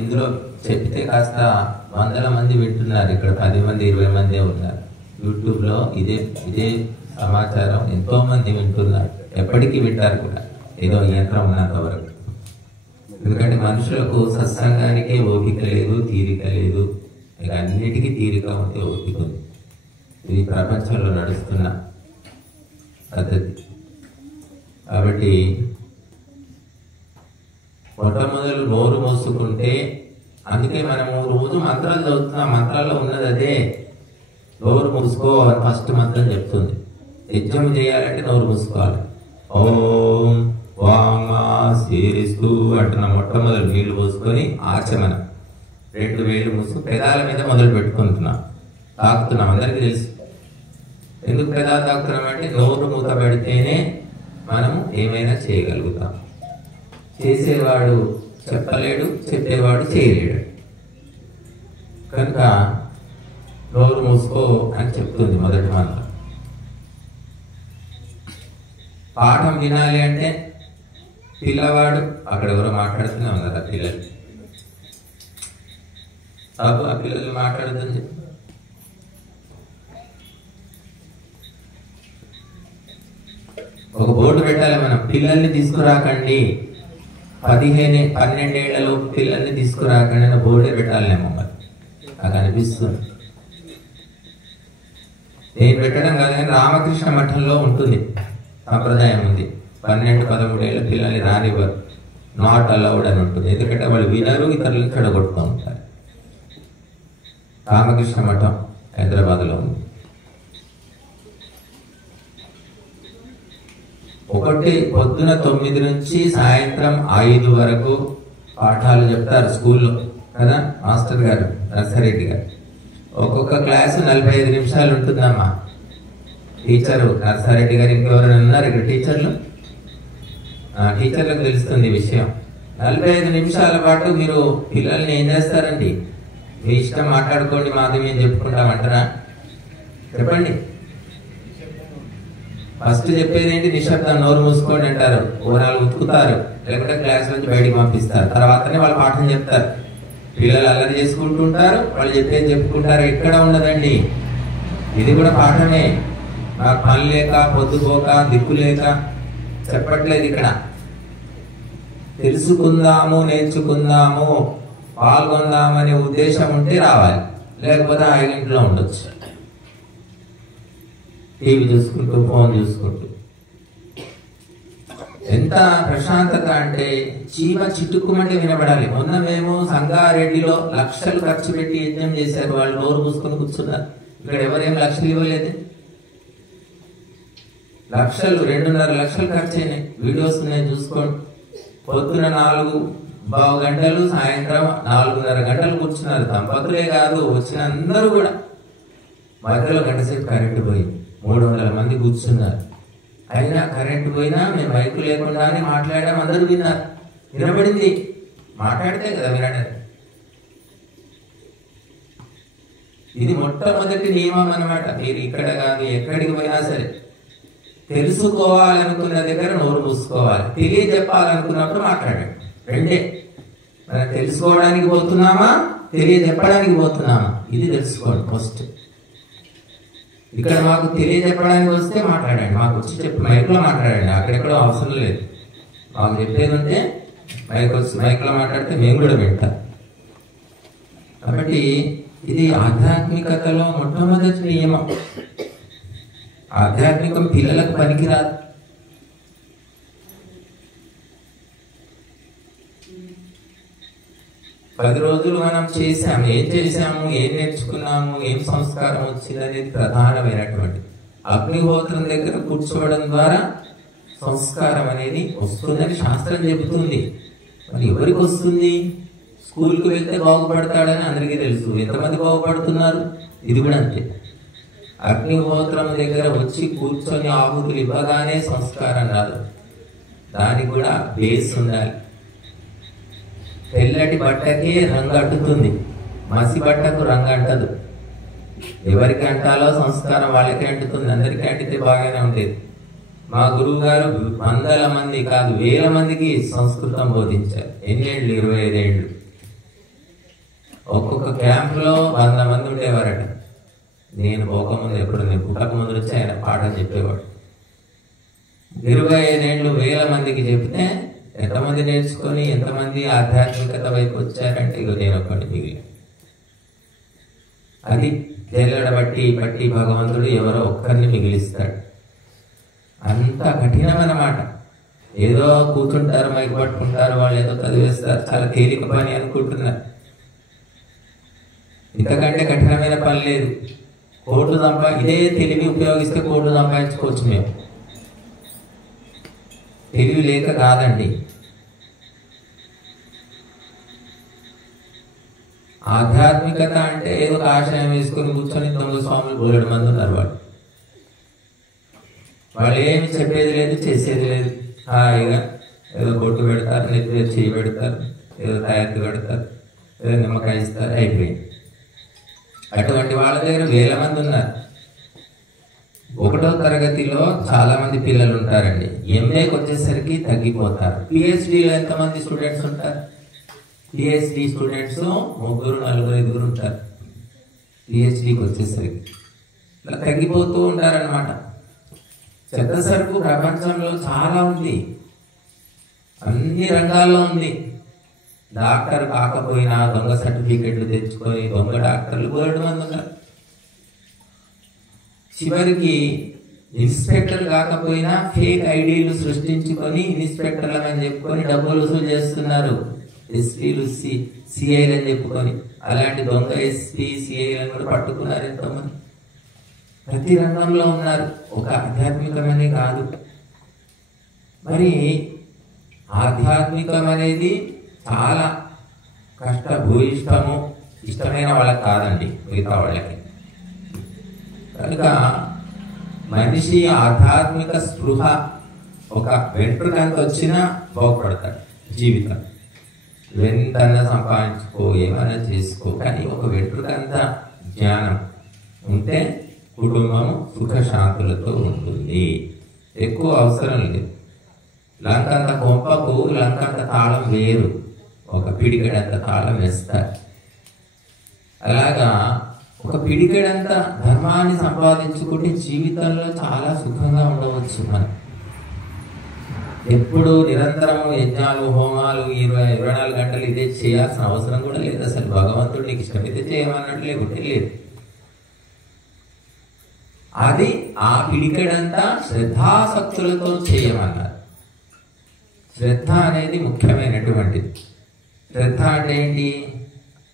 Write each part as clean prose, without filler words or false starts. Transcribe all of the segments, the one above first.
ఇందులో చెప్తే కాస్త వందల మంది వింటున్నారు, ఇక్కడ 10 మంది 20 మంది ఉన్నారు. యూట్యూబ్లో ఇదే సమాచారం ఎంతో మంది వింటున్నారు, ఎప్పటికీ వింటారు కూడా, ఏదో యంత్రం ఉన్నంత వరకు. ఎందుకంటే మనుషులకు సత్సంగానికే ఓపిక లేదు, తీరిక లేదు. ఇక అన్నిటికీ తీరిక ఉంటే ఓపిక ఉంది. ఇది ప్రపంచంలో నడుస్తున్న పద్ధతి. కాబట్టి మొట్టమొదలు నోరు మోసుకుంటే, అందుకే మనము రోజు మంత్రాలు చదువుతున్నాం, మంత్రాల్లో ఉన్నది అదే. నోరు మూసుకో అని ఫస్ట్ మంత్రం చెప్తుంది. యజ్ఞం చేయాలంటే నోరు మూసుకోవాలి. ఓం వాంగా శీరిస్తూ అంటున్న మొట్టమొదలు నీళ్లు పోసుకొని ఆచమనం 2 వేళ్ళు మూసుకు పెదాల మీద మొదలు పెట్టుకుంటున్నాం, తాకుతున్నాం. అందరికీ తెలుసు ఎందుకు పెదాలు తాకుతున్నాం అంటే నోరు మూత పెడితేనే మనము ఏమైనా చేయగలుగుతాం. చేసేవాడు చెప్పలేడు, చెప్పేవాడు చేయలేడు. కనుక నోరు మూసుకో అని చెప్తుంది మొదటి మంత్రం. పాఠం వినాలి అంటే పిల్లవాడు, అక్కడ ఎవరో మాట్లాడుతూనే ఉన్నారు ఆ పిల్లలు, ఆ పిల్లలు మాట్లాడుతుంది చెప్పి ఒక బోర్డు పెట్టాలి మనం, పిల్లల్ని తీసుకురాకండి, 12 ఏళ్లలో పిల్లల్ని తీసుకురాకండి అని బోర్డే పెట్టాలేమో. మరి నాకు అనిపిస్తుంది. నేను పెట్టడం కాదు కానీ రామకృష్ణ మఠంలో ఉంటుంది, సంప్రదాయం ఉంది. 12-13 ఏళ్ళ పిల్లల్ని రానివ్వరు, నాట్ అలౌడ్ అని ఉంటుంది. ఎందుకంటే వాళ్ళు వినరు, ఇతరులను చెడగొడుతూ ఉంటారు. రామకృష్ణ మఠం హైదరాబాద్లో ఉంది. పొద్దున 9 నుంచి సాయంత్రం 5 వరకు పాఠాలు చెప్తారు స్కూల్లో కదా మాస్టర్ గారు, నర్సారెడ్డి గారు. ఒక్కొక్క క్లాసు 45 నిమిషాలు ఉంటుందమ్మా. టీచరు నర్సారెడ్డి గారు, ఇంకెవరైనా ఉన్నారు ఇక్కడ టీచర్లు? టీచర్లకు తెలుస్తుంది విషయం. 45 నిమిషాల పాటు మీరు పిల్లల్ని ఏం చేస్తారండి? మీ ఇష్టం, మాట్లాడుకోండి, మాది మేము చెప్పుకుంటామంటారా? చెప్పండి. ఫస్ట్ చెప్పేది ఏంటి? నిశ్శబ్దం, నోరు మూసుకోండి అంటారు. ఓరాలు ఉతుకుతారు, లేకుంటే క్లాస్ నుంచి బయటికి పంపిస్తారు. తర్వాతనే వాళ్ళు పాఠం చెప్తారు. పిల్లలు అల్లరి చేసుకుంటుంటారు, వాళ్ళు చెప్పేది చెప్పుకుంటారు. ఎక్కడ ఉండదండి, ఇది కూడా పాఠమే. నాకు పని లేక, పొద్దుపోక, దిక్కు లేక చెప్పట్లేదు. ఇక్కడ తెలుసుకుందాము, నేర్చుకుందాము, పాల్గొందామనే ఉద్దేశం ఉంటే రావాలి, లేకపోతే ఆ ఇంట్లో ఉండొచ్చు, టీవీ చూసుకుంటూ, ఫోన్ చూసుకుంటూ. ఎంత ప్రశాంతత అంటే చీమ చిట్టుకుమంటే వినబడాలి. మొన్న మేము సంగారెడ్డిలో లక్షలు ఖర్చు పెట్టి యజ్ఞం చేశారు, వాళ్ళు నోరు మూసుకొని కూర్చున్నారు. ఇక్కడ ఎవరేం లక్షలు ఇవ్వలేదు, లక్షలు, 2.5 లక్షలు ఖర్చు అయినాయి. వీడియోస్ నేను చూసుకోండి. పొద్దున 4:15 గంటలు, సాయంత్రం 4:30 గంటలు కూర్చున్నారు. దంపతులే కాదు, వచ్చిన అందరూ కూడా. మధ్యలో గంట సేపు కరెంటు పోయింది, 300 మంది కూర్చున్నారు. అయినా కరెంటు పోయినా మేము మైకు లేకుండానే మాట్లాడాం, అందరూ విన్నారు, వినబడింది. మాట్లాడితే కదా వినడం. ఇది మొట్టమొదటి నియమం అన్నమాట. మీరు ఇక్కడ కాదు, ఎక్కడికి పోయినా సరే తెలుసుకోవాలనుకున్న దగ్గర నోరు మూసుకోవాలి, తెలియజెప్పాలనుకున్నప్పుడు మాట్లాడండి. రెండే. మనం తెలుసుకోవడానికి పోతున్నామా, తెలియజెప్పడానికి పోతున్నామా, ఇది తెలుసుకోండి ఫస్ట్. ఇక్కడ మాకు తెలియజెప్పడానికి వస్తే మాట్లాడండి, మాకు వచ్చి చెప్పి మైక్లో మాట్లాడండి, అక్కడెక్కడో అవసరం లేదు. మాకు చెప్పేది ఉంటే మైక్లో మాట్లాడితే మేము కూడా వింటాం. కాబట్టి ఇది ఆధ్యాత్మికతలో మొట్టమొదటి నియమం. ఆధ్యాత్మికం పిల్లలకు పనికిరాదు. పది రోజులు మనం చేసాము, ఏం చేసాము, ఏం నేర్చుకున్నాము, ఏం సంస్కారం వచ్చింది అనేది ప్రధానమైనటువంటి. అగ్నిహోత్రం దగ్గర కూర్చోవడం ద్వారా సంస్కారం అనేది వస్తుందని శాస్త్రం చెబుతుంది. మరి ఎవరికి వస్తుంది? స్కూల్కి వెళ్తే బాగుపడతాడని అందరికీ తెలుసు. ఎంతమంది బాగుపడుతున్నారు? ఇది కూడా అంతే. అగ్నిహోత్రం దగ్గర వచ్చి కూర్చొని ఆహుతులు ఇవ్వగానే సంస్కారం రాదు, దానికి కూడా బేస్ ఉండాలి. తెల్లటి బట్టకే రంగు అంటుతుంది, మసి బట్టకు రంగు అంటదు. ఎవరికి అంటాలో సంస్కారం వాళ్ళకే అంటుతుంది, అందరికీ అంటితే బాగానే ఉండేది. మా గురువు గారు వందల మంది కాదు వేల మందికి సంస్కృతం బోధించారు. ఎన్నేళ్ళు? 25 ఏళ్ళు. ఒక్కొక్క క్యాంప్లో 100 మంది ఉండేవారట. నేను పోకముందు ఎప్పుడు నేను పుట్టక ముందు వచ్చి ఆయన పాఠం చెప్పేవాడు. 25 ఏళ్ళు 1000 మందికి చెప్తే ఎంతమంది నేర్చుకొని ఎంతమంది ఆధ్యాత్మికత వైపు వచ్చారంటే ఇక నేను ఒక్కటి మిగిలి. అది జల్లెడ బట్టి బట్టి భగవంతుడు ఎవరో ఒక్కరిని మిగిలిస్తాడు. అంత కఠినమన్నమాట. ఏదో కూర్చుంటారు, మైకు పట్టుకుంటారు, వాళ్ళు ఏదో చదివేస్తారు, చాలా తేలిక పని అనుకుంటున్నారు. ఇంతకంటే కఠినమైన పని లేదు. కోట్లు ఇదే తెలివి ఉపయోగిస్తే కోట్లు సంపాదించుకోవచ్చు. మేము తెలివి లేక కాదండి. ఆధ్యాత్మికత అంటే ఏదో ఆశ్రయం వేసుకొని కూర్చొని 9 స్వాములు 7 మంది ఉన్నారు. వాళ్ళు ఏమి చెప్పేది లేదు, చేసేది లేదు. హాయిగా ఏదో బొట్టు పెడతారు, నెత్తి చేయి పెడతారు, ఏదో తయారు పెడతారు, ఏదో నిమ్మకాయ ఇస్తారు, అయిపోయింది. అటువంటి వాళ్ళ దగ్గర 1000 మంది ఉన్నారు. 1వ తరగతిలో చాలా మంది పిల్లలు ఉంటారండి. ఎంఏకి వచ్చేసరికి తగ్గిపోతారు. పిహెచ్డీలో ఎంతమంది స్టూడెంట్స్ ఉంటారు? పిహెచ్డీ స్టూడెంట్స్ 3, 4, 5 ఉంటారు. పిహెచ్డీకి వచ్చేసరికి ఇలా తగ్గిపోతూ ఉంటారనమాట. చెత్త సరుకు ప్రపంచంలో చాలా ఉంది, అన్ని రంగాల్లో ఉంది. డాక్టర్ కాకపోయినా దొంగ సర్టిఫికెట్లు తెచ్చుకొని దొంగ డాక్టర్లు 7 మంది ఉన్నారు. చివరికి ఇన్స్పెక్టర్ కాకపోయినా ఫేక్ ఐడీలు సృష్టించుకొని ఇన్స్పెక్టర్లని చెప్పుకొని డబ్బులు వసూలు చేస్తున్నారు. ఎస్పీలు సిఐలు అని చెప్పుకొని అలాంటి దొంగ ఎస్పీ సిఐలను కూడా పట్టుకున్నారు ఎంతోమంది. ప్రతి రంగంలో ఉన్నారు. ఒక ఆధ్యాత్మికమనే కాదు. మరి ఆధ్యాత్మికం అనేది చాలా కష్టభూయిష్టము, ఇష్టమైన వాళ్ళకి కాదండి, మిగతా వాళ్ళకి. కనుక మనిషి ఆధ్యాత్మిక స్పృహ ఒక వెంట్రుకంత వచ్చినా బాగుపడతాడు జీవితం. వెంటనే సంపాదించుకో, ఏమైనా చేసుకో, కానీ ఒక వెంట్రుకంత జ్ఞానం ఉంటే కుటుంబం సుఖశాంతులతో ఉంటుంది. ఎక్కువ అవసరం లేదు. లంకంత కొంపకు లంకంత తాళం వేరు, ఒక పిడికెడంత తాళం వేస్తారు. అలాగా ఒక పిడికెడంత ధర్మాన్ని సంపాదించుకుంటే జీవితంలో చాలా సుఖంగా ఉండవచ్చు. మనం ఎప్పుడు నిరంతరము యజ్ఞాలు హోమాలు 24 గంటలు ఇదే చేయాల్సిన అవసరం కూడా లేదు. అసలు భగవంతుడు నీకు ఇష్టమైతే చేయమన్నట్టు, లేకుంటే లేదు. అది ఆ పిడికెడంతా శ్రద్ధాసక్తులతో చేయమన్నారు. శ్రద్ధ అనేది ముఖ్యమైనటువంటిది. శ్రద్ధ అంటే ఏంటి?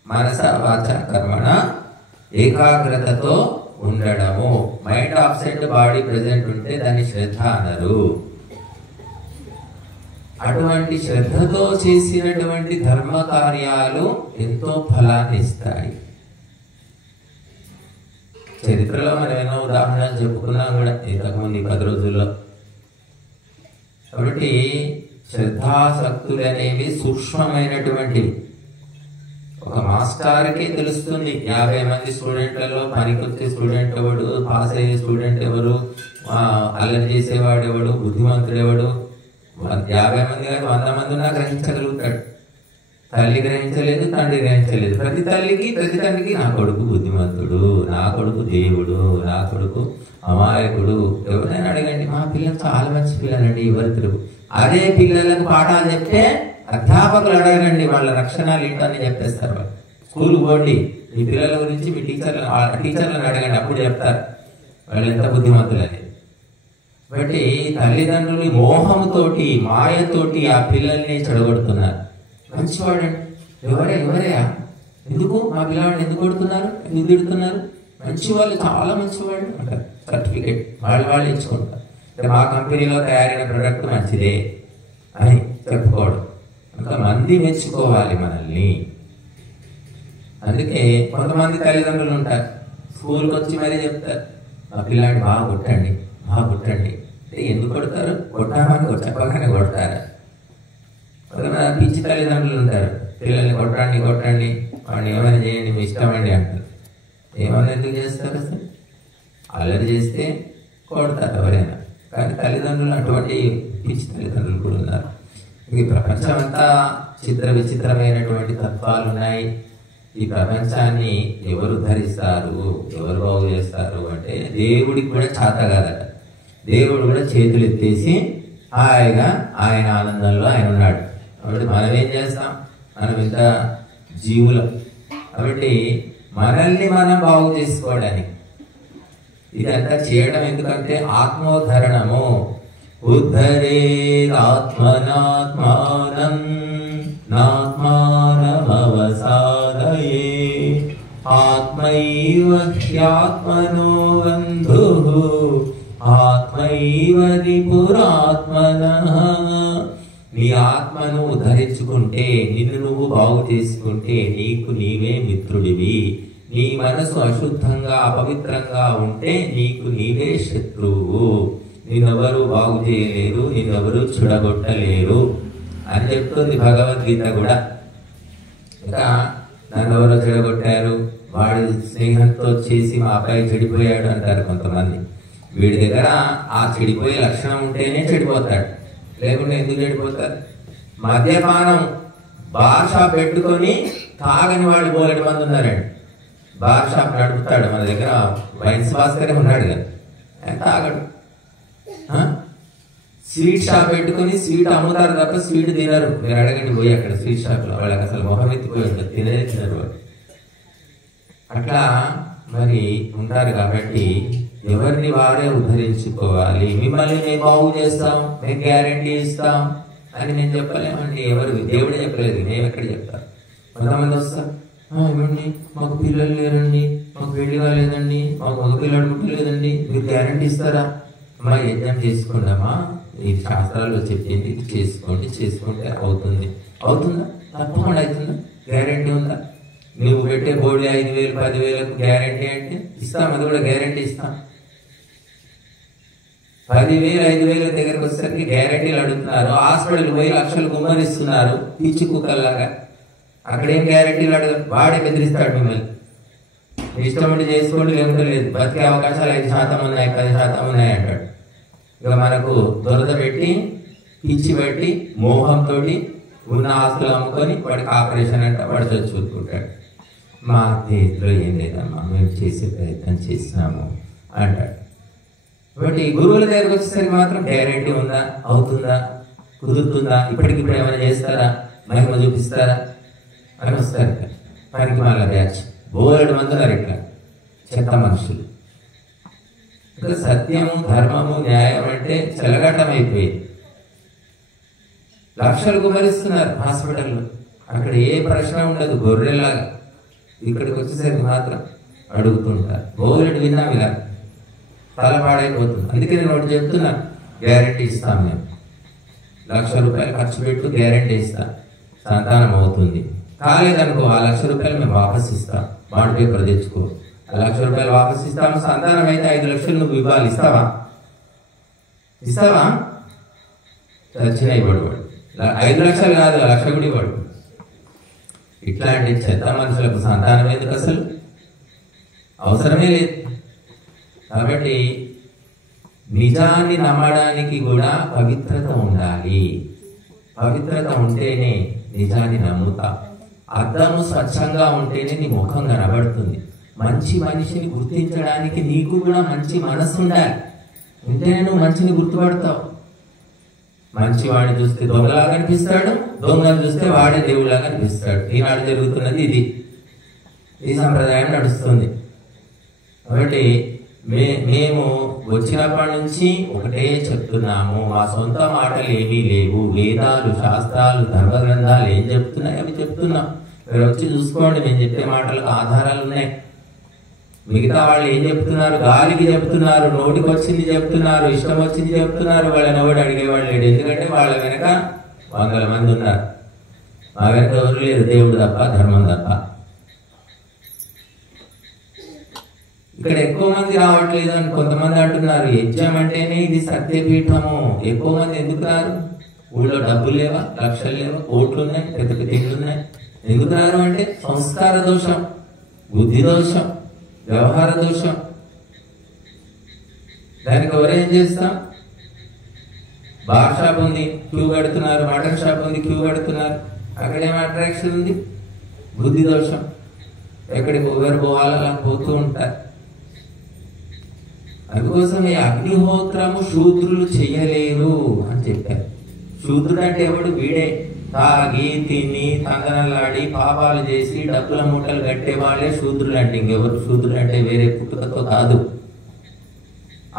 మనస వాచ కర్మణ ఏకాగ్రతతో ఉండడము. మైండ్ ఆబ్సెంట్, బాడీ ప్రెజెంట్ ఉంటే దాన్ని శ్రద్ధ అన్నారు. అటువంటి శ్రద్ధతో చేసినటువంటి ధర్మ కార్యాలు ఎంతో ఫలాన్ని ఇస్తాయి. చరిత్రలో మనం ఎన్నో ఉదాహరణలు చెప్పుకున్నాం కూడా ఇంతకుముందు 10 రోజుల్లో. కాబట్టి శ్రద్ధాసక్తులు అనేవి సూక్ష్మమైనటువంటివి. ఒక మాస్టర్కే తెలుస్తుంది 50 మంది స్టూడెంట్లలో పనికొచ్చే స్టూడెంట్ ఎవడు, పాస్ అయ్యే స్టూడెంట్ ఎవరు, అల్లరి చేసేవాడు ఎవడు, బుద్ధిమంతుడు ఎవడు. 50 మంది కానీ 100 మంది ఉన్నా గ్రహించగలుగుతాడు. తల్లి గ్రహించలేదు, తండ్రి గ్రహించలేదు. ప్రతి తల్లికి ప్రతి తండ్రికి నా కొడుకు బుద్ధిమంతుడు, నా కొడుకు దేవుడు, నా కొడుకు అమాయకుడు. ఎవరైనా అడగండి, మా పిల్లలు చాలా మంచి పిల్లలండి, ఎవరు తిరుగు. అదే పిల్లలకు పాఠాలు చెప్తే అధ్యాపకులు అడగండి, వాళ్ళ లక్షణాలు ఏంటని చెప్పేస్తారు. వాళ్ళు స్కూల్కి పోండి, మీ పిల్లల గురించి మీ టీచర్లను అడగండి, అప్పుడు చెప్తారు వాళ్ళు ఎంత బుద్ధిమంతులు అనేది. కాబట్టి తల్లిదండ్రులు మోహంతోటి మాయతోటి ఆ పిల్లల్ని చెడగొడుతున్నారు. మంచివాడండి, ఎవరయ్యా, ఎందుకు మా పిల్లవాడిని ఎందుకు కొడుతున్నారు, ఎందుకు తిడుతున్నారు? మంచివాళ్ళు, చాలా మంచివాడు అంటారు. సర్టిఫికేట్ వాళ్ళు ఇచ్చుకుంటారు. మా కంపెనీలో తయారైన ప్రొడక్ట్ మంచిదే అని చెప్పుకోవడం. అంతమంది మెచ్చుకోవాలి మనల్ని. అందుకే కొంతమంది తల్లిదండ్రులు ఉంటారు, స్కూల్కి వచ్చి మరీ చెప్తారు, మా పిల్లాడిని బాగా కొట్టండి, బాగా కొట్టండి. ఎందుకు కొడతారు? కొట్టామని చెప్పగానే కొడతారు. కొంతమంది పిచ్చి తల్లిదండ్రులు ఉంటారు, పిల్లల్ని కొట్టండి కొట్టండి, వాడిని ఏమైనా చేయండి, మీ ఇష్టమండి అంటారు. ఏమైనా ఎందుకు చేస్తారు? అసలు అల్లరి చేస్తే కొడతారు ఎవరైనా. కానీ తల్లిదండ్రులు అటువంటి పిచ్చి తల్లిదండ్రులు కూడా ఉన్నారు. ఈ ప్రపంచం అంతా చిత్ర విచిత్రమైనటువంటి తత్వాలు ఉన్నాయి. ఈ ప్రపంచాన్ని ఎవరు ధరిస్తారు, ఎవరు బాగు చేస్తారు అంటే దేవుడికి కూడా చేత కాదట. దేవుడు కూడా చేతులు ఎత్తేసి హాయిగా ఆయన ఆనందంలో ఆయన ఉన్నాడు. కాబట్టి మనం ఏం చేస్తాం? మనం ఇంత జీవులం. కాబట్టి మనల్ని మనం బాగు చేసుకోవడానికి ఇదంతా చేయడం ఎందుకంటే ఆత్మోద్ధరణము. ఉద్ధరేదాత్మనాత్మానం నాత్మానమవసాదయే ఆత్మైవ హ్యాత్మనో బంధుః ఆత్మైవ రిపురాత్మనః. నీ ఆత్మను ధరించుకుంటే, నిన్ను నువ్వు బాగు చేసుకుంటే నీకు నీవే మిత్రుడివి. నీ మనసు అశుద్ధంగా అపవిత్రంగా ఉంటే నీకు నీవే శత్రువు. నిన్నెవరు బాగు చేయలేరు, నిన్నెవరు చూడగొట్టలేరు అని చెప్తుంది భగవద్గీత కూడా. ఇంకా నన్ను ఎవరో చెడగొట్టారు, వాడి స్నేహంతో చేసి మా అబ్బాయి చెడిపోయాడు అంటారు కొంతమంది. వీడి దగ్గర ఆ చెడిపోయే లక్షణం ఉంటేనే చెడిపోతాడు, లేకుంటే ఎందుకు చెడిపోతారు? మద్యపానం బార్ షాప్ పెట్టుకొని తాగని వాళ్ళు బోలెడు మంది ఉన్నారండి. బార్ షాప్ నడుపుతాడు, మన దగ్గర వైన్స్ భాస్కరే ఉన్నాడు కదా, ఆయన తాగడు. స్వీట్ షాప్ పెట్టుకుని స్వీట్ అమ్ముతారు తప్ప స్వీట్ తినరు. మీరు అడగండి పోయి అక్కడ స్వీట్ షాప్ లో, వాళ్ళకి అసలు మొహం ఎత్తిపోయి ఉంటుంది, తినదే తినరు వాళ్ళు. అట్లా మరి ఉంటారు. కాబట్టి ఎవరిని వారే ఉద్ధరించుకోవాలి. మిమ్మల్ని మేము బాగు చేస్తాం, మేము గ్యారంటీ ఇస్తాం అని మేము చెప్పలేమండి. ఎవరు దేవుడే చెప్పలేదు, మేము ఎక్కడ చెప్తాం? కొంతమంది వస్తారు, ఏమండి మాకు పిల్లలు లేరండి, మాకు పెళ్లి కాలేదండి, మాకు మగ పిల్లలు పుట్టలేదండి, మీరు గ్యారంటీ ఇస్తారా? మా యజ్ఞం చేసుకుందామా, ఈ శాస్త్రాల్లో చెప్పింది చేసుకోండి, చేసుకుంటే అవుతుంది. అవుతుందా? తప్పకుండా అవుతుందా? గ్యారంటీ ఉందా? నువ్వు పెట్టే బోర్డు 5,000 10,000 గ్యారంటీ అంటే ఇస్తాం, అది కూడా గ్యారంటీ ఇస్తాం. 10,000 5,000 దగ్గరకు వచ్చేసరికి గ్యారంటీలు అడుగుతున్నారు. హాస్పిటల్ పోయి లక్షలు గుమ్మరిస్తున్నారు పిచ్చి కుక్కల్లాగా. అక్కడేం గ్యారంటీలు అడగరు, వాడే బెదిరిస్తాడు మిమ్మల్ని. ఇష్టం ఉండి చేసుకోండి, లేకుంటే లేదు. బతికే అవకాశాలు 5% ఉన్నాయి, 10% ఉన్నాయి అంటాడు. ఇక మనకు దొరద పెట్టి పిచ్చి పెట్టి మోహంతో ఉన్న ఆస్తులు అమ్ముకొని వాడికి ఆపరేషన్ అంటే వాడు చచ్చుకుంటాడు. మా చేతిలో ఏం లేదమ్మా, మేము చేసే ప్రయత్నం చేసినాము అంటాడు. కాబట్టి గురువుల దగ్గరకు వచ్చేసరికి మాత్రం గ్యారంటీ ఉందా, అవుతుందా, కుదురుతుందా, ఇప్పటికిప్పుడు ఏమైనా చేస్తారా, మహిమ చూపిస్తారా అని వస్తారు. పనికి మళ్ళీ బ్యాచ్ బోలెడు మంది ఉన్నారు ఇట్లా చెత్త మనుషులు. ఇంకా సత్యము ధర్మము న్యాయం అంటే చెలగటం అయిపోయింది. లక్షలు కుమరిస్తున్నారు హాస్పిటల్లో, అక్కడ ఏ ప్రశ్న ఉండదు, గొర్రెలాగా. ఇక్కడికి వచ్చేసరికి మాత్రం అడుగుతుంటారు. బోలెడు విన్నాం ఇలా, తల పాడైపోతుంది. అందుకే నేను ఒకటి చెప్తున్నా, గ్యారంటీ ఇస్తాం. మేము 1,00,000 రూపాయలు ఖర్చు పెట్టు గ్యారంటీ ఇస్తాం, సంతానం అవుతుంది. కాలేదనుకో ఆ 1,00,000 రూపాయలు మేము వాపస్ ఇస్తాం, బాండ్ పేపర్ తెచ్చుకో. 1,00,000 రూపాయలు వాపస్ ఇస్తాము, సంతానం అయితే 5 లక్షలు నువ్వు ఇవ్వాలి. ఇస్తావా? ఇస్తావా? చచ్చిన ఇవ్వడు వాడు. 5 లక్షలు కాదు, 1,00,000 కూడా ఇవ్వడు. ఇట్లాంటి చెత్త మనుషులకు సంతానం ఎందుకు? అసలు అవసరమే లేదు. కాబట్టి నిజాన్ని నమ్మడానికి కూడా పవిత్రత ఉండాలి. పవిత్రత ఉంటేనే నిజాన్ని నమ్ముతా. అద్దము స్వచ్ఛంగా ఉంటేనే నీ ముఖం కనబడుతుంది. మంచి మనిషిని గుర్తించడానికి నీకు కూడా మంచి మనసు ఉండాలి, ఉంటేనే నువ్వు మంచిని గుర్తుపడతావు. మంచివాడిని చూస్తే దొంగలా కనిపిస్తాడు, దొంగను చూస్తే వాడే దేవుళ్ళగా కనిపిస్తాడు. ఈనాడు జరుగుతున్నది ఇది, ఈ సంప్రదాయం నడుస్తుంది. కాబట్టి మేము వచ్చినప్పటి నుంచి ఒకటే చెప్తున్నాము, మా సొంత మాటలు ఏమీ లేవు. వేదాలు శాస్త్రాలు ధర్మ గ్రంథాలు ఏం చెప్తున్నాయి అవి చెప్తున్నాం. మీరు వచ్చి చూసుకోండి, మేము చెప్పే మాటలకు ఆధారాలు ఉన్నాయి. మిగతా వాళ్ళు ఏం చెప్తున్నారు? గాలికి చెప్తున్నారు, నోటికి వచ్చింది చెప్తున్నారు, ఇష్టం వచ్చింది చెప్తున్నారు. వాళ్ళని ఎవడు అడిగేవాళ్ళు లేడు. ఎందుకంటే వాళ్ళ వెనక 100 మంది ఉన్నారు. మా వెనక ఎవరు లేరు, దేవుడు తప్ప, ధర్మం తప్ప. ఇక్కడ ఎక్కువ మంది రావట్లేదు అని కొంతమంది అంటున్నారు. యజ్ఞం అంటేనే ఇది సత్యపీఠము. ఎక్కువ మంది ఎందుకు రారు? ఊళ్ళో డబ్బులు లేవా, లక్షలు లేవా, కోట్లు ఉన్నాయి, పెద్ద పెద్ద ఇళ్ళు ఉన్నాయి. ఎందుకు రారు అంటే సంస్కార దోషం, బుద్ధి దోషం, వ్యవహార దోషం. దానికి ఎవరేం చేస్తాం? బార్ షాప్ ఉంది, క్యూ కడుతున్నారు. మటన్ షాప్ ఉంది, క్యూ కడుతున్నారు. అక్కడేమో అట్రాక్షన్ ఉంది, బుద్ధి దోషం. ఎక్కడికి ఎవరు పోవాలో అలా పోతూ ఉంటారు. అందుకోసం ఈ అగ్నిహోత్రము శూద్రులు చెయ్యలేరు అని చెప్పారు. శూద్రుడు అంటే ఎవడు? వీడే తాగి తిని తంగనలాడి పాపాలు చేసి డబ్బుల మూటలు కట్టే వాళ్ళే శూద్రులు అంటే. ఇంకెవరు శూద్రులు అంటే వేరే పుట్టుకతో కాదు.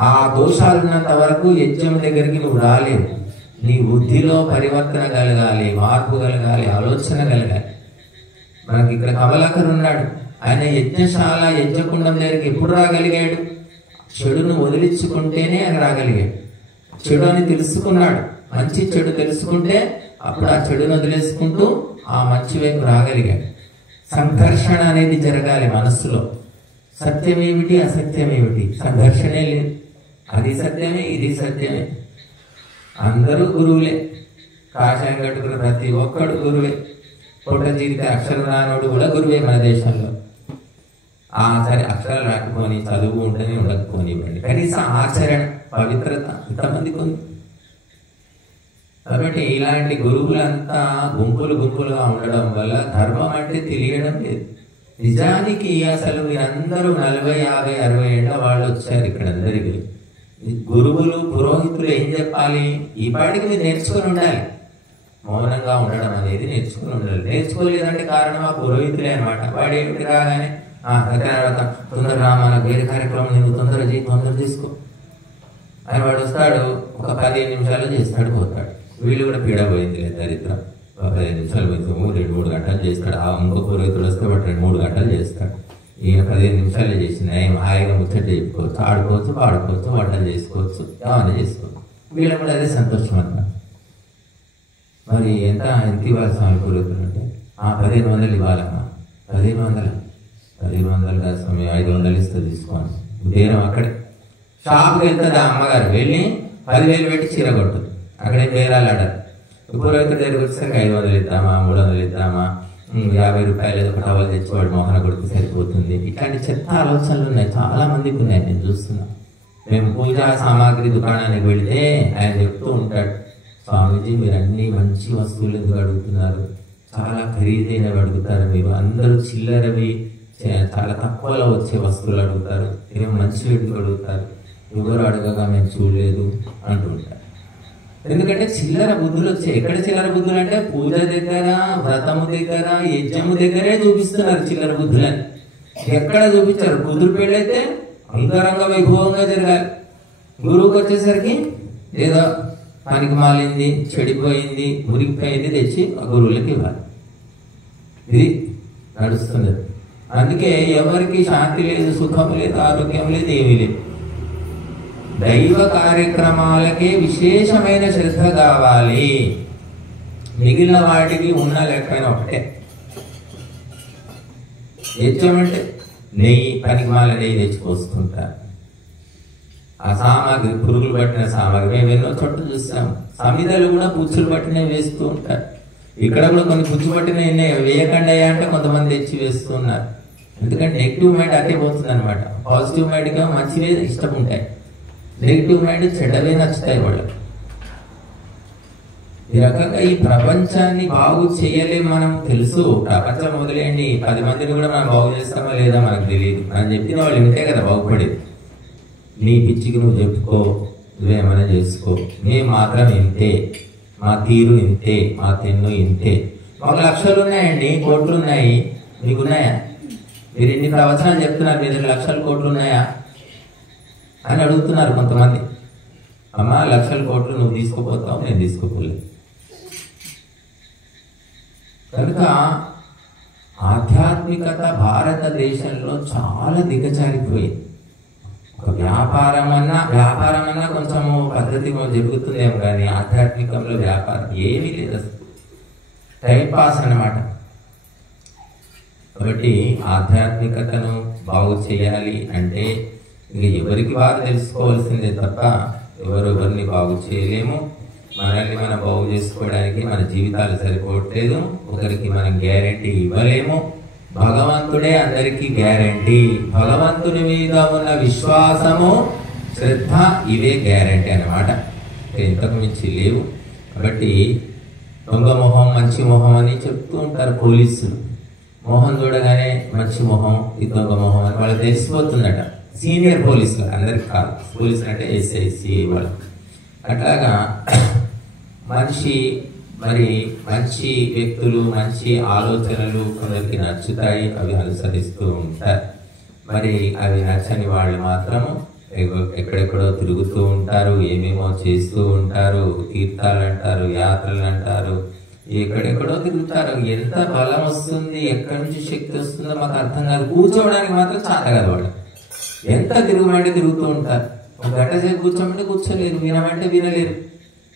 ఆ దోషాలున్నంత వరకు యజ్ఞం దగ్గరికి నువ్వు రాలేవు. నీ బుద్ధిలో పరివర్తన కలగాలి, మార్పు కలగాలి, ఆలోచన కలగాలి. మనకి ఇక్కడ కమలాకర్ ఉన్నాడు. ఆయన యజ్ఞశాల యజ్ఞకుండం దగ్గరికి ఎప్పుడు రాగలిగాడు? చెడును వదిలించుకుంటేనే ఆయన రాగలిగాడు. చెడు అని తెలుసుకున్నాడు. మంచి చెడు తెలుసుకుంటే అప్పుడు ఆ చెడును వదిలేసుకుంటూ ఆ మంచి వైపు రాగలిగాడు. సంఘర్షణ అనేది జరగాలి మనస్సులో. సత్యం ఏమిటి, అసత్యం ఏమిటి, సంఘర్షణే లేదు. అది సత్యమే, ఇది సత్యమే. అందరూ గురువులే. కాషాయం కట్టుకున్న ప్రతి ఒక్కడు గురువే. పొట్ట జీవిత అక్షరం రానోడు కూడా గురువే మన దేశంలో. సరే అక్షరాలు రాకపోని చదువు ఉంటేనే ఉండకపోనివ్వండి, కనీసం ఆచరణ పవిత్రత ఇంతమందికి ఉంది. కాబట్టి ఇలాంటి గురువులంతా గుంపులుగా ఉండడం వల్ల ధర్మం అంటే తెలియడం లేదు. నిజానికి అసలు మీరందరూ 40, 50, 60 ఏళ్ళ వాళ్ళు వచ్చారు ఇక్కడ అందరికి. గురువులు పురోహితులు ఏం చెప్పాలి? ఈ పాటికి మీరు నేర్చుకుని ఉండాలి. మౌనంగా ఉండడం అనేది నేర్చుకుని ఉండాలి. నేర్చుకోలేదంటే కారణం ఆ పురోహితులే అనమాట. వాడు ఏమిటి రాగానే తర్వాత తొందర రామాల వేరే కార్యక్రమం నేను తొందర చేసుకో అని వాడు వస్తాడు. ఒక 15 నిమిషాలు చేస్తాడు, పోతాడు. వీళ్ళు కూడా పీడపోయింది లేదు దరిద్రం. 15 నిమిషాలు పోయింది, 2-3 గంటలు చేస్తాడు. ఆ ఇంకో పురోహితుడు వస్తే వాడు 2-3 గంటలు చేస్తాడు. ఈయన 15 నిమిషాలు చేసిన ఏం హాయిగా ముచ్చట చెప్పుకోవచ్చు, ఆడుకోవచ్చు, పాడుకోవచ్చు, వంటలు చేసుకోవచ్చు, ఏమన్నా చేసుకోవచ్చు. వీళ్ళకి కూడా అదే సంతోషం అన్నమాట. మరి ఎంత ఇవ్వాలి స్వామి పురోహితులు అంటే 1500 ఇవ్వాలమ్మా. 1500 కాదు స్వామి, 500 ఇస్తే తీసుకోండి. బేరం అక్కడే. షాప్కి వెళ్తుంది అమ్మగారు, వెళ్ళి 10,000 పెట్టి చీర కొడుతుంది. అక్కడే బేరాలు ఆడారు. పురోహితుడి దగ్గరికి వచ్చేసరికి 500 ఇద్దామా, 300 ఇద్దామా, 50 రూపాయలు ఏదో ఒక టవల్ తెచ్చివాడు మోహన కొడుకు సరిపోతుంది. ఇట్లాంటి చెత్త ఆలోచనలు ఉన్నాయి, చాలా మందికి ఉన్నాయి. నేను చూస్తున్నా. మేము పూజా సామాగ్రి దుకాణానికి వెళితే ఆయన చెప్తూ ఉంటాడు, స్వామీజీ మీరు అన్ని మంచి వస్తువులు ఎందుకు అడుగుతున్నారు? చాలా ఖరీదైనవి అడుగుతారు మీరు. అందరూ చిల్లరవి చాలా తక్కువలో వచ్చే వస్తువులు అడుగుతారు. ఏమో మంచివి ఎందుకు అడుగుతారు? ఎవరు అడగగా మేము చూడలేదు అంటుంటారు. ఎందుకంటే చిల్లర బుద్ధులు వచ్చాయి. ఎక్కడ చిల్లర బుద్ధులు అంటే పూజ దగ్గర, వ్రతము దగ్గర, యజ్ఞము దగ్గరే చూపిస్తున్నారు చిల్లర బుద్ధులని. ఎక్కడ చూపించారు? కూతురు పెళ్ళైతే అంగరంగ వైభవంగా జరగాలి. గురువుకి వచ్చేసరికి ఏదో పనికి మాలింది, చెడిపోయింది, మురిగిపోయింది తెచ్చి గురువులకి ఇవ్వాలి. ఇది నడుస్తుంది. అందుకే ఎవరికి శాంతి లేదు, సుఖం లేదు, ఆరోగ్యం లేదు, ఏమీ లేదు. దైవ కార్యక్రమాలకే విశేషమైన శ్రద్ధ కావాలి. మిగిలిన వాటికి ఉన్న లెక్కన ఒకటే. యజ్ఞమంటే నెయ్యి, పనికిమాల నెయ్యి తెచ్చిపోస్తుంటారు. ఆ సామాగ్రి పురుగులు పట్టిన సామాగ్రి మేము ఎన్నో చోట్ల చూస్తాము. సమిధలు కూడా పుచ్చులు పట్టినవి వేస్తూ ఉంటారు. ఇక్కడ కూడా కొన్ని పుచ్చు పట్టినవి వేయకండి అంటే కొంతమంది తెచ్చి వేస్తున్నారు. ఎందుకంటే నెగిటివ్ మైండ్ అదే పోతుంది అనమాట. పాజిటివ్ మైండ్గా మంచివే ఇష్టం ఉంటాయి, నెగిటివ్ మైండ్ చెడ్డవే నచ్చుతాయి వాళ్ళకి. ఈ రకంగా ఈ ప్రపంచాన్ని బాగు చేయలేము మనం, తెలుసు. ప్రపంచం వదిలేయండి, 10 మందిని కూడా మనం బాగు చేస్తామో లేదా మనకు తెలియదు. మనం చెప్పిన వాళ్ళు వింటే కదా బాగుపడేది. నీ పిచ్చికి నువ్వు చెప్పుకో, నువ్వేమైనా చేసుకో, మేము మాత్రం ఇంతే, మా తీరు ఇంతే, మా తిన్ను ఇంతే. మాకు లక్షలు ఉన్నాయండి, కోట్లు ఉన్నాయి, మీకున్నాయా? మీరు ఎన్ని ప్రవచనాలు చెప్తున్నారు, మీ దగ్గర లక్షల కోట్లు ఉన్నాయా అని అడుగుతున్నారు కొంతమంది. అమ్మా లక్షల కోట్లు నువ్వు తీసుకోపోతావు, నేను తీసుకోపోలేదు. కనుక ఆధ్యాత్మికత భారతదేశంలో చాలా దిగజారిపోయింది. ఒక వ్యాపారం అన్నా కొంచెము పద్ధతి జరుగుతుందేమో కానీ ఆధ్యాత్మికంలో వ్యాపారం ఏమీ లేదు, అసలు టైం పాస్ అన్నమాట. కాబట్టి ఆధ్యాత్మికతను బాగు చేయాలి అంటే ఇక ఎవరికి వారు తెలుసుకోవాల్సిందే తప్ప ఎవరెవరిని బాగు చేయలేము. మనల్ని మనం బాగు చేసుకోవడానికి మన జీవితాలు సరిపోవట్లేదు. ఒకరికి మనం గ్యారెంటీ ఇవ్వలేము. భగవంతుడే అందరికీ గ్యారెంటీ. భగవంతుని మీద ఉన్న విశ్వాసము, శ్రద్ధ, ఇవే గ్యారెంటీ అన్నమాట. ఇంతకు మించి లేవు. కాబట్టి దొంగ మొహం మంచి మొహం అని చెప్తూ ఉంటారు పోలీసులు. మొహం చూడగానే మంచి మొహం, ఇదొక మొహం అని వాళ్ళకి తెలిసిపోతుందట. సీనియర్ పోలీసులు, అందరికి కాదు. పోలీసులు అంటే ఎస్ఐ, సిఐ వాళ్ళు. అట్లాగా మంచి వ్యక్తులు, మంచి ఆలోచనలు కొందరికి నచ్చుతాయి, అవి అనుసరిస్తూ ఉంటారు. మరి అవి నచ్చని వాళ్ళు మాత్రము ఎక్కడెక్కడో తిరుగుతూ ఉంటారు, ఏమేమో చేస్తూ ఉంటారు, తీర్థాలు అంటారు, యాత్రలు అంటారు, ఎక్కడెక్కడో తిరుగుతారు. ఎంత బలం వస్తుంది, ఎక్కడి నుంచి శక్తి వస్తుందో మాకు అర్థం కాదు. కూర్చోవడానికి మాత్రం చాట కాదు వాళ్ళు. ఎంత తిరుగుమంటే తిరుగుతూ ఉంటారు. ఒక గంట సేపు కూర్చోమంటే కూర్చోలేరు, వినమంటే వినలేరు.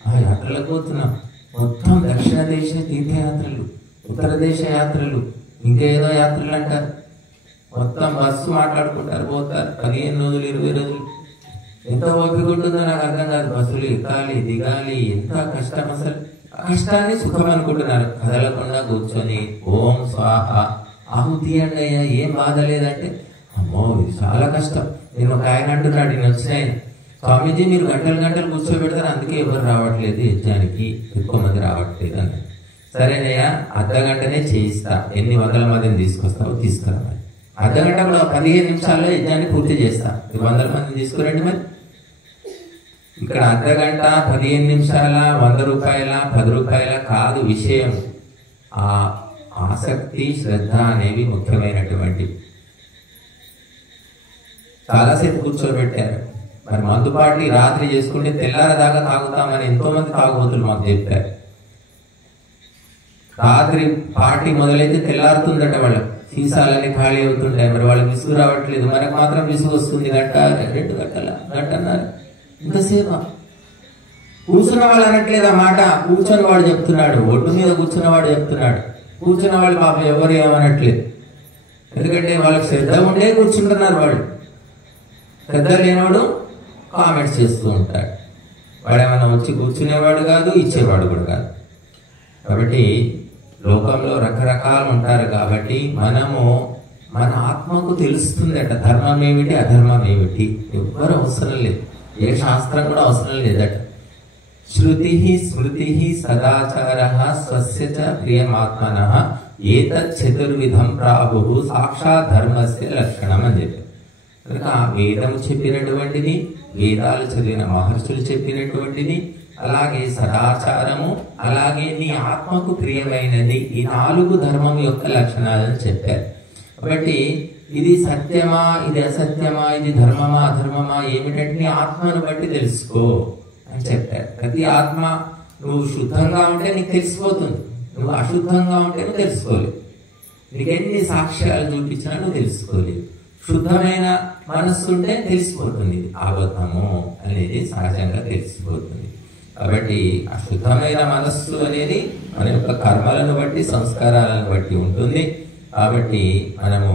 ఆ యాత్రలకు పోతున్నాం, మొత్తం దక్షిణ దేశ తీర్థయాత్రలు, ఉత్తర దేశ యాత్రలు, ఇంకేదో యాత్రలు అంటారు. మొత్తం బస్సు మాట్లాడుకుంటారు, పోతారు. 15 రోజులు 20 రోజులు. ఎంత ఓపిక ఉంటుందో నాకు అర్థం కాదు. బస్సులు ఎక్కాలి, దిగాలి, ఎంత కష్టం. అసలు కష్టాన్ని సుఖం అనుకుంటున్నారు. కదలకుండా కూర్చొని ఓం స్వాహ ఆహుతి అండి అయ్యా, ఏం బాధ లేదంటే అమ్మో ఇది చాలా కష్టం. నేను ఒక ఆయన అంటున్నాడు, నేను వచ్చినాయన, స్వామీజీ మీరు గంటలు గంటలు కూర్చోబెడతారు, అందుకే ఎవరు రావట్లేదు యజ్ఞానికి, ఎక్కువ మంది రావట్లేదు అని. సరేనయ్యా, అర్ధగంటనే చేయిస్తా, ఎన్ని వందల మందిని తీసుకొస్తావో తీసుకురా. అర్ధగంట కూడా 15 నిమిషాల్లో యజ్ఞాన్ని పూర్తి చేస్తా. 100 మందిని తీసుకురండి. మరి ఇక్కడ అర్ధగంట, 15 నిమిషాల, 100 రూపాయల, 10 రూపాయల కాదు విషయం. ఆ ఆసక్తి, శ్రద్ధ అనేవి ముఖ్యమైనటువంటి. చాలాసేపు కూర్చోబెట్టారు. మరి మందు పార్టీ రాత్రి చేసుకుంటే తెల్లారదాకా తాగుతామని ఎంతో మంది తాగుబోతులు మాకు చెప్పారు. రాత్రి పార్టీ మొదలైతే తెల్లారుతుందట, వాళ్ళకి సీసాలన్నీ ఖాళీ అవుతుంటాయి. మరి వాళ్ళకి విసుగు రావట్లేదు, మనకు మాత్రం విసుగు వస్తుంది. గంట 2 గంటల, గంటన్నారు, ఇంతసేపు కూర్చున్న వాళ్ళు అనట్లేదు ఆ మాట. కూర్చొని వాడు చెప్తున్నాడు, ఒడ్డు మీద కూర్చున్న వాడు చెప్తున్నాడు. కూర్చున్న వాళ్ళు పాపం ఎవరు ఏమనట్లేదు, ఎందుకంటే వాళ్ళకి శ్రద్ధ ఉండే కూర్చుంటున్నారు. వాళ్ళు శ్రద్ధ లేనివాడు కామెంట్స్ చేస్తూ ఉంటాడు. వాడేమైనా వచ్చి కూర్చునేవాడు కాదు, ఇచ్చేవాడు కూడా కాదు. కాబట్టి లోకంలో రకరకాలు ఉంటారు. కాబట్టి మనము మన ఆత్మకు తెలుస్తుందట ధర్మం ఏమిటి, అధర్మం ఏమిటి. ఎవ్వరు అవసరం లేదు, ఏ శాస్త్రం కూడా అవసరం లేదట. శృతి స్మృతి సదాచార స్వస్య చ ప్రియమాత్మనః ఏతత్ చతుర్విధం ప్రాహు సాక్షాత్ ధర్మస్య లక్షణం అని చెప్పారు. కనుక వేదము చెప్పినటువంటిది, వేదాలు చదివిన మహర్షులు చెప్పినటువంటిది, అలాగే సదాచారము, అలాగే నీ ఆత్మకు ప్రియమైనది, ఈ 4 ధర్మం యొక్క లక్షణాలను చెప్పారు. కాబట్టి ఇది సత్యమా, ఇది అసత్యమా, ఇది ధర్మమా అధర్మమా ఏమిటంటే నీ ఆత్మను బట్టి తెలుసుకో అని చెప్పారు. ప్రతి ఆత్మ నువ్వు శుద్ధంగా ఉంటే నీకు తెలిసిపోతుంది, నువ్వు అశుద్ధంగా ఉంటే నువ్వు తెలుసుకోలేవు. నీకు ఎన్ని సాక్ష్యాలు చూపించినా నువ్వు తెలుసుకోలేవు. శుద్ధమైన మనస్సు ఉంటే తెలిసిపోతుంది, అబద్ధము అనేది సహజంగా తెలిసిపోతుంది. కాబట్టి ఆ శుద్ధమైన మనస్సు అనేది మన యొక్క కర్మలను బట్టి, సంస్కారాలను బట్టి ఉంటుంది. కాబట్టి మనము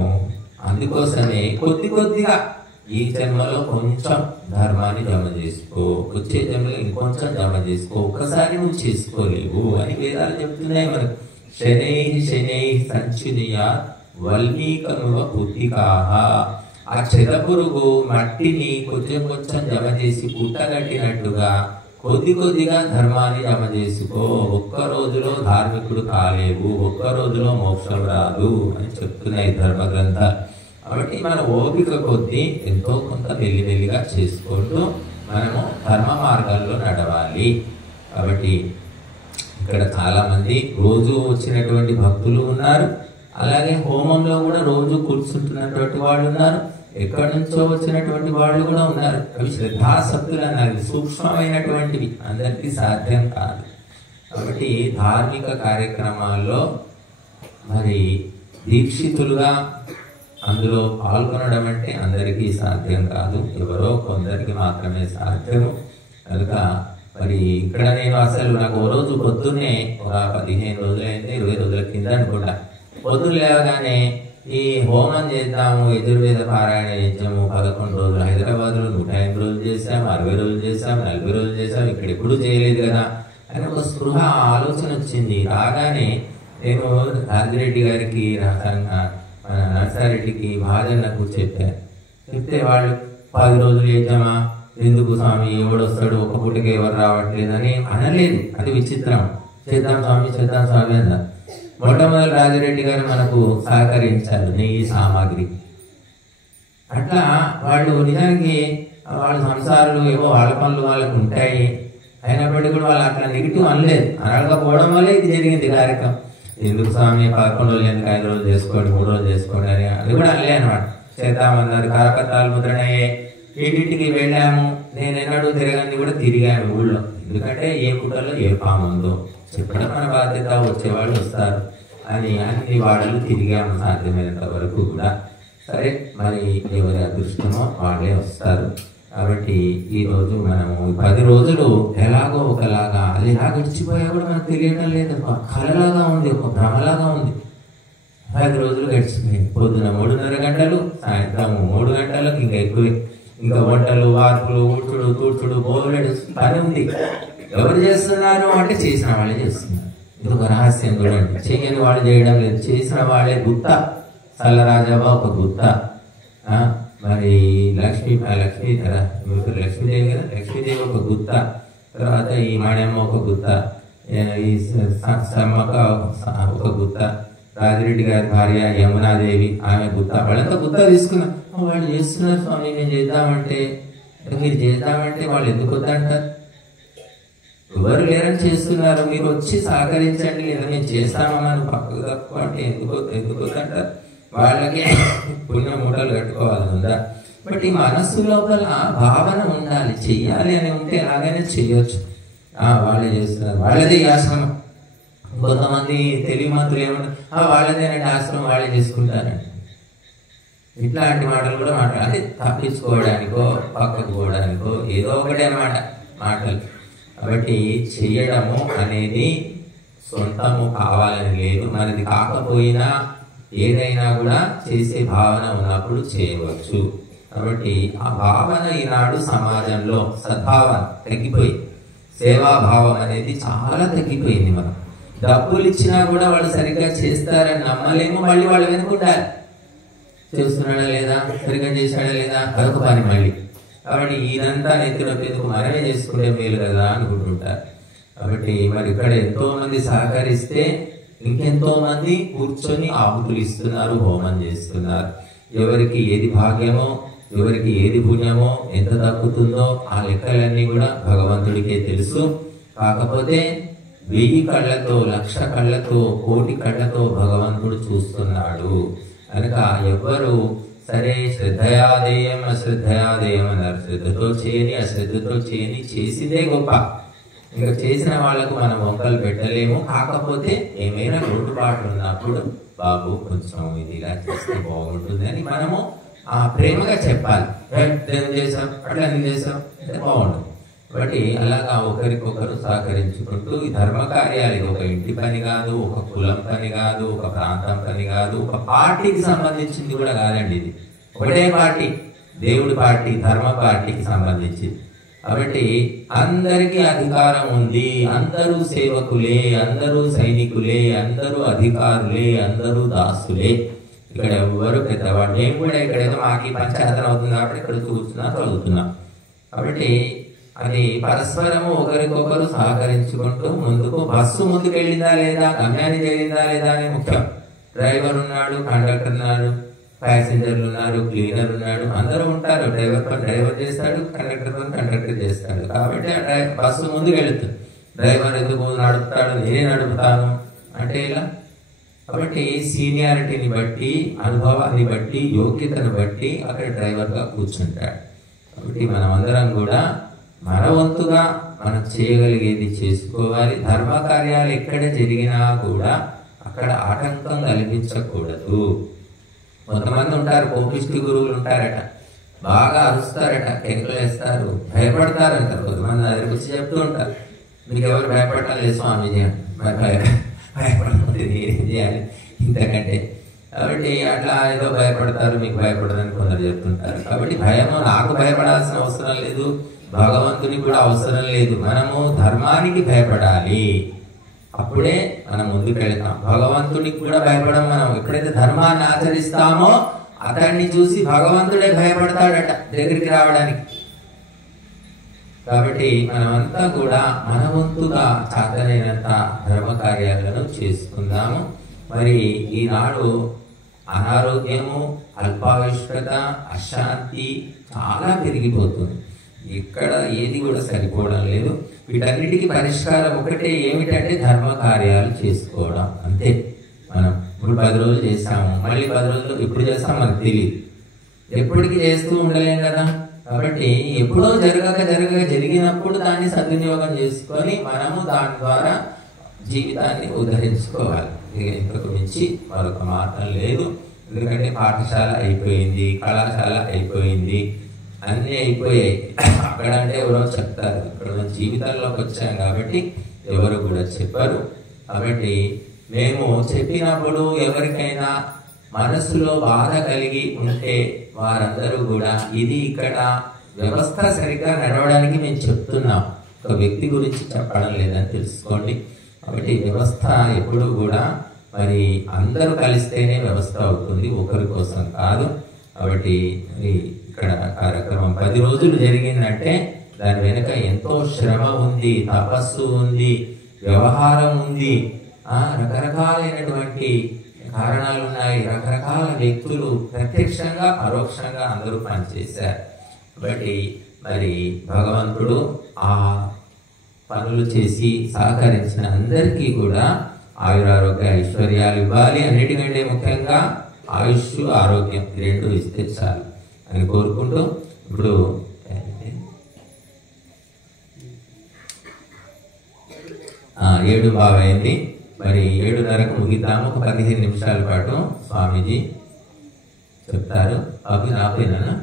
అందుకోసమే కొద్దిగా ఈ జన్మలో కొంచెం ధర్మాన్ని జమ చేసుకో, వచ్చే జన్మలో ఇంకొంచెం జమ చేసుకో, ఒక్కసారి నువ్వు చేసుకోలేవు అని వేదాలు చెప్తున్నాయి మనకు. శనై సంచునియా వల్మీకనువ పుత్తికాహ. ఆ చెదపురుగు మట్టిని కొంచెం జమ చేసి పుట్టగట్టినట్టుగా కొద్దిగా ధర్మాన్ని జమ చేసుకో. ఒక్క రోజులో ధార్మికుడు కాలేవు, ఒక్క రోజులో మోక్షం రాదు అని చెప్తున్నాయి ధర్మ గ్రంథాలు. కాబట్టి మన ఓపిక కొద్దీ ఎంతో కొంత మెల్లిమెల్లిగా చేసుకుంటూ మనము ధర్మ మార్గాల్లో నడవాలి. కాబట్టి ఇక్కడ చాలా మంది రోజు వచ్చినటువంటి భక్తులు ఉన్నారు, అలాగే హోమంలో కూడా రోజు కూర్చుంటున్నటువంటి వాళ్ళు ఉన్నారు, ఎక్కడి నుంచో వచ్చినటువంటి వాళ్ళు కూడా ఉన్నారు. అవి శ్రద్ధాసక్తులు అన్నది సూక్ష్మమైనటువంటివి, అందరికీ సాధ్యం కాదు. కాబట్టి ధార్మిక కార్యక్రమాల్లో మరి దీక్షితులుగా అందులో పాల్గొనడం అంటే అందరికీ సాధ్యం కాదు, ఎవరో కొందరికి మాత్రమే సాధ్యము. కనుక మరి ఇక్కడ నేను అసలు నాకు ఓ రోజు పొద్దున్నే ఒక 15 రోజులైంది, 20 రోజుల కింద అనుకుంటా, పొద్దున్న లేవగానే ఈ హోమం చేద్దాము, యజుర్వేద పారాయణ యజ్ఞము 11 రోజులు హైదరాబాద్లో 105 రోజులు చేశాం, 60 రోజులు చేశాం, 40 రోజులు చేశాం, ఇక్కడ ఎప్పుడు చేయలేదు కదా అని ఒక స్పృహ ఆలోచన వచ్చింది. రాగానే నేను రాజిరెడ్డి గారికి, మన నర్సారెడ్డికి, మహాజన్నకు చెప్పాను. చెప్తే వాళ్ళు 10 రోజులు యజ్ఞమా, ఎందుకు స్వామి, ఎవడొస్తాడు, ఒక పూటకి ఎవరు రావట్లేదు అని అనలేదు. అది విచిత్రం. చేద్దాం స్వామి అన్న. మొట్టమొదటి రాజిరెడ్డి గారు మనకు సహకరించారు నెయ్యి సామాగ్రి. అట్లా వాళ్ళు నిజానికి వాళ్ళ సంసారాలు ఏవో వాళ్ళ పనులు వాళ్ళకు ఉంటాయి, అయినప్పటికీ కూడా వాళ్ళు అట్లా నెగిటివ్ అనలేదు. అనకపోవడం వల్లే ఇది జరిగింది కార్యక్రమం. ఎందుకు స్వామి 11 రోజులు ఎందుకు 5 రోజులు చేసుకోండి 3 రోజులు చేసుకోండి అని అది కూడా అనలే అనమాట. చేద్దామన్నారు. కరపత్రాలు ముద్రణయ్యే ఇంటింటికి వెళ్ళాము. నేను ఎన్నడూ తిరగని కూడా తిరిగాను ఊళ్ళో. ఎందుకంటే ఏ పుట్టలో ఏ పాము ఉందో చెప్పడం మన బాధ్యత, వచ్చేవాళ్ళు వస్తారు అని అన్ని వాళ్ళు తిరిగాము సాధ్యమైనంత వరకు కూడా. సరే, మరి ఎవరి అదృష్టమో వాళ్ళే వస్తారు. కాబట్టి ఈరోజు మనము 10 రోజులు ఎలాగో ఒకలాగా అది ఎలా గడిచిపోయా కూడా మనకు తెలియడం లేదు. ఒక కళలాగా ఉంది, ఒక భ్రమలాగా ఉంది. 10 రోజులు గడిచిపోయాయి. పొద్దున 3:30 గంటలు, సాయంత్రం 3 గంటలకు ఇంకా ఎక్కువే. ఇంకా వంటలు, వార్పులు, ఊడ్చుడు, తూడ్చుడు, బోలెడు పని ఉంది. ఎవరు చేస్తున్నారు అంటే చేసిన వాళ్ళే చేస్తున్నారు. ఇది ఒక రహస్యం చూడండి. చేయని వాళ్ళు చేయడం లేదు, చేసిన వాళ్ళే. గుత్త చల్లరాజాబా ఒక గుత్త, మరి లక్ష్మీదేవి కదా, లక్ష్మీదేవి ఒక గుత్త, తర్వాత ఈ మణ్యమ్మ ఒక గుత్త, ఈ సమ్మక్క ఒక గుత్త, రాజిరెడ్డి గారి భార్య యమునాదేవి ఆమె గుత్త. వాళ్ళంతా గుత్త తీసుకున్నారు. వాళ్ళు చేస్తున్నారు స్వామి, మేము చేద్దామంటే. మీరు చేద్దామంటే వాళ్ళు ఎందుకు వద్దంటారు? ఎవరు లేరని చేస్తున్నారు, మీరు వచ్చి సహకరించండి, లేదా మేము చేస్తామన్నాను పక్కకు తక్కువ అంటే ఎందుకు వద్దంటారు? వాళ్ళకి పుణ్య మూటలు కట్టుకోవాలని ఉందా? బట్ ఈ మనస్సు లోపల భావన ఉండాలి. చెయ్యాలి అని ఉంటే ఎలాగైనా చెయ్యొచ్చు. వాళ్ళే చేస్తున్నారు, వాళ్ళదే ఆశ్రమం. కొంతమంది తెలివి మంత్రులు ఏమన్నా వాళ్ళదేనంటే ఆశ్రమం వాళ్ళే చేసుకుంటారండి. ఇట్లాంటి మాటలు కూడా మాట్లాడాలి. తప్పించుకోవడానికో పక్కకు పోవడానికో ఏదో ఒకటే మాటలు. కాబట్టి చెయ్యడము అనేది సొంతము కావాలని లేదు. మనది కాకపోయినా ఏదైనా కూడా చేసే భావన ఉన్నప్పుడు చేయవచ్చు. కాబట్టి ఆ భావన ఈనాడు సమాజంలో సద్భావన తగ్గిపోయి, సేవాభావం అనేది చాలా తగ్గిపోయింది. మనం డబ్బులు ఇచ్చినా కూడా వాళ్ళు సరిగ్గా చేస్తారని నమ్మలేము. మళ్ళీ వాళ్ళు వెనుకుంటారు, చేస్తున్నాడా లేదా, సరిగ్గా చేశాడా లేదా, అదొక పని మళ్ళీ. కాబట్టి ఇదంతా నెత్తినొప్పేందుకు మనమే చేసుకుంటే మేలు కదా అనుకుంటుంటారు. కాబట్టి మరి ఇక్కడ ఎంతో మంది సహకరిస్తే ఇంకెంతో మంది కూర్చొని ఆహుతులు ఇస్తున్నారు, హోమం చేస్తున్నారు. ఎవరికి ఏది భాగ్యమో, ఎవరికి ఏది పుణ్యమో, ఎంత దక్కుతుందో ఆ లెక్కలన్నీ కూడా భగవంతుడికే తెలుసు. కాకపోతే 1000 కళ్ళతో, 1,00,000 కళ్ళతో, 1,00,000 కళ్ళతో భగవంతుడు చూస్తున్నాడు కనుక ఎవ్వరు సరే శ్రద్ధయాదేయం అశ్రద్ధయాదేయం అన్నారు. శ్రద్ధతో చేయని అశ్రద్ధతో చేయని చేసిందే గొప్ప. ఇంకా చేసిన వాళ్లకు మనం వంకలు పెట్టలేము. కాకపోతే ఏమైనా లోటుపాట్లు ఉన్నప్పుడు బాబు కొంచెం ఇది ఇలా చేస్తే బాగుంటుంది అని మనము ప్రేమగా చెప్పాలి. చేసాం అట్లా నేను చేసాం అంటే బాగుంటుంది. కాబట్టి అలాగా ఒకరికొకరు సహకరించుకుంటూ ఈ ధర్మ కార్యాలు ఇది ఒక ఇంటి పని కాదు, ఒక కులం పని కాదు, ఒక ప్రాంతం పని కాదు, ఒక పార్టీకి సంబంధించింది కూడా కాదండి. ఇది ఒకటే పార్టీ, దేవుడి పార్టీ, ధర్మ పార్టీకి సంబంధించింది. కాబట్టి అందరికీ అధికారం ఉంది. అందరూ సేవకులే, అందరూ సైనికులే, అందరూ అధికారులే, అందరూ దాసులే. ఇక్కడ ఎవరు పెద్దవాడు. నేను కూడా ఇక్కడ ఏదో మాకు పంచాయతన అవుతుంది కాబట్టి ఇక్కడ కూర్చున్నా చదువుతున్నా. కాబట్టి అది పరస్పరము ఒకరికొకరు సహకరించుకుంటూ ముందుకు. బస్సు ముందుకు వెళ్ళిందా లేదా, గమ్యాన్ని జరిగిందా లేదా అని ముఖ్యం. డ్రైవర్ ఉన్నాడు, కండక్టర్ ఉన్నాడు, ప్యాసింజర్లు ఉన్నారు, క్లీనర్ ఉన్నాడు, అందరూ ఉంటారు. డ్రైవర్ చేస్తాడు, కండక్టర్ చేస్తాడు. కాబట్టి ఆ బస్సు ముందుకు వెళుతుంది. డ్రైవర్ ఎందుకు నడుపుతాడు, నేనే నడుపుతాను అంటే ఇలా. కాబట్టి సీనియారిటీని బట్టి, అనుభవాన్ని బట్టి, యోగ్యతను బట్టి అక్కడ డ్రైవర్గా కూర్చుంటాడు. కాబట్టి మనం అందరం కూడా మన వంతుగా మనం చేయగలిగేది చేసుకోవాలి. ధర్మ కార్యాలు ఎక్కడ జరిగినా కూడా అక్కడ ఆటంకం కల్పించకూడదు. కొంతమంది ఉంటారు, కోపిష్టి గురువులు ఉంటారట, బాగా అరుస్తారట, కేకలు వేస్తారు, భయపడతారు అంటారు. కొంతమంది నా దగ్గరికి వచ్చి చెప్తూ ఉంటారు, మీకు ఎవరు భయపడాలి స్వామీజీ అని. మరి భయపడకపోతే ఏం చేయాలి ఇంతకంటే. కాబట్టి అట్లా ఏదో భయపడతారు, మీకు భయపడదని కొందరు చెప్తుంటారు. కాబట్టి భయము నాకు భయపడాల్సిన అవసరం లేదు, భగవంతునికి కూడా అవసరం లేదు. మనము ధర్మానికి భయపడాలి, అప్పుడే మనం ముందుకు వెళ్తాం. భగవంతునికి కూడా భయపడం. మనం ఎప్పుడైతే ధర్మాన్ని ఆచరిస్తామో అతన్ని చూసి భగవంతుడే భయపడతాడట దగ్గరికి రావడానికి. కాబట్టి మనమంతా కూడా మన వంతుగా చాతనైనంత ధర్మ కార్యాలను చేసుకుందాము. మరి ఈనాడు అనారోగ్యము, అల్పాయుష్కత, అశాంతి చాలా పెరిగిపోతుంది. ఇక్కడ ఏది కూడా సరిపోవడం లేదు. వీటన్నిటికీ పరిష్కారం ఒకటే, ఏమిటంటే ధర్మ కార్యాలు చేసుకోవడం అంతే. మనం ఇప్పుడు 10 రోజులు చేస్తాము, మళ్ళీ 10 రోజులు ఎప్పుడు చేస్తాం మనకు తెలియదు, ఎప్పటికీ చేస్తూ ఉండలేం కదా. కాబట్టి ఎప్పుడో జరిగినప్పుడు దాన్ని సద్వినియోగం చేసుకొని మనము దాని ద్వారా జీవితాన్ని ఉద్ధరించుకోవాలి. ఇక ఇంతకు మించి మరొక మార్గం లేదు. ఎందుకంటే పాఠశాల అయిపోయింది, కళాశాల అయిపోయింది, అన్నీ అయిపోయాయి. అక్కడంటే ఎవరో చెప్తారు, ఇక్కడ మన జీవితంలోకి వచ్చాం కాబట్టి ఎవరు కూడా చెప్పరు. కాబట్టి మేము చెప్పినప్పుడు ఎవరికైనా మనసులో బాధ కలిగి ఉంటే వారందరూ కూడా ఇది ఇక్కడ వ్యవస్థ సరిగ్గా నడవడానికి మేము చెప్తున్నాం, ఒక వ్యక్తి గురించి చెప్పడం లేదని తెలుసుకోండి. కాబట్టి వ్యవస్థ ఎప్పుడు కూడా మరి అందరూ కలిస్తేనే వ్యవస్థ అవుతుంది, ఒకరి కోసం కాదు. కాబట్టి ఇక్కడ కార్యక్రమం 10 రోజులు జరిగిందంటే దాని వెనుక ఎంతో శ్రమ ఉంది, తపస్సు ఉంది, వ్యవహారం ఉంది, రకరకాలైనటువంటి కారణాలు ఉన్నాయి. రకరకాల వ్యక్తులు ప్రత్యక్షంగా పరోక్షంగా అందరూ పనిచేశారు. కాబట్టి మరి భగవంతుడు ఆ పనులు చేసి సహకరించిన అందరికీ కూడా ఆయురారోగ్య ఐశ్వర్యాలు ఇవ్వాలి. అన్నిటికంటే ముఖ్యంగా ఆయుష్, ఆరోగ్యం రెండు ఇస్తే చాలు అని కోరుకుంటూ ఇప్పుడు 7 బాగైంది. మరి 7:30కు ముగిద్దాము. ఒక 15 నిమిషాల పాటు స్వామీజీ చెప్తారు. అవి ఆపేనా?